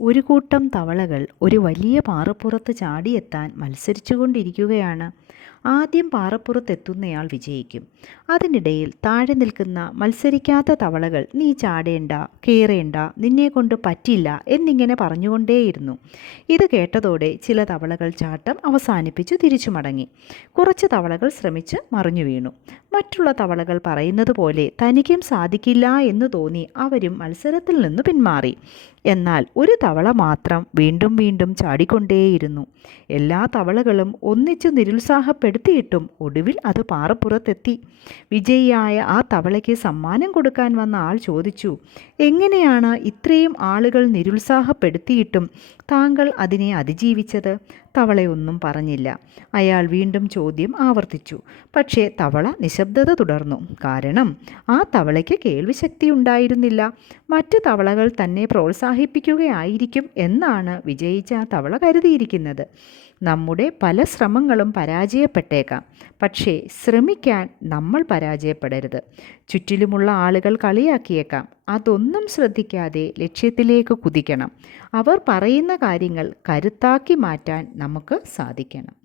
ഒരു കൂട്ടം തവളകൾ ഒരു വലിയ പാറപ്പുറത്ത് ചാടിയെത്താൻ മത്സരിച്ചുകൊണ്ടിരിക്കുകയാണ്. ആദ്യം പാറപ്പുറത്തെത്തുന്നയാൾ വിജയിക്കും. അതിനിടയിൽ താഴെ നിൽക്കുന്ന മത്സരിക്കാത്ത തവളകൾ നീ ചാടേണ്ട, കയറേണ്ട, നിന്നെക്കൊണ്ട് പറ്റില്ല എന്നിങ്ങനെ പറഞ്ഞുകൊണ്ടേയിരുന്നു. ഇത് കേട്ടതോടെ ചില തവളകൾ ചാട്ടം അവസാനിപ്പിച്ചു തിരിച്ചു മടങ്ങി. കുറച്ച് തവളകൾ ശ്രമിച്ച് മറിഞ്ഞു വീണു. മറ്റുള്ള തവളകൾ പറയുന്നത് പോലെ തനിക്കും സാധിക്കില്ല എന്ന് തോന്നി അവരും മത്സരത്തിൽ നിന്ന് പിന്മാറി. എന്നാൽ ഒരു തവള മാത്രം വീണ്ടും വീണ്ടും ചാടിക്കൊണ്ടേയിരുന്നു. എല്ലാ തവളകളും ഒന്നിച്ചു നിരുത്സാഹപ്പെടുത്തിയിട്ടും ഒടുവിൽ അത് പാറപ്പുറത്തെത്തി. വിജയിയായ ആ തവളയ്ക്ക് സമ്മാനം കൊടുക്കാൻ വന്ന ആൾ ചോദിച്ചു, എങ്ങനെയാണ് ഇത്രയും ആളുകൾ നിരുത്സാഹപ്പെടുത്തിയിട്ടും താങ്കൾ അതിനെ അതിജീവിച്ചത്? തവളയൊന്നും പറഞ്ഞില്ല. അയാൾ വീണ്ടും ചോദ്യം ആവർത്തിച്ചു. പക്ഷേ തവള നിശബ്ദത തുടർന്നു. കാരണം ആ തവളയ്ക്ക് കേൾവിശക്തി ഉണ്ടായിരുന്നില്ല. മറ്റു തവളകൾ തന്നെ പ്രോത്സാഹിപ്പിക്കുകയായിരിക്കും എന്നാണ് വിജയിച്ച ആ തവള കരുതിയിരിക്കുന്നത്. നമ്മുടെ പല ശ്രമങ്ങളും പരാജയപ്പെട്ടേക്കാം. പക്ഷേ ശ്രമിക്കാൻ നമ്മൾ പരാജയപ്പെടരുത്. ചുറ്റിലുമുള്ള ആളുകൾ കളിയാക്കിയേക്കാം. അതൊന്നും ശ്രദ്ധിക്കാതെ ലക്ഷ്യത്തിലേക്ക് കുതിക്കണം. അവർ പറയുന്ന കാര്യങ്ങൾ കരുത്താക്കി മാറ്റാൻ നമുക്ക് സാധിക്കണം.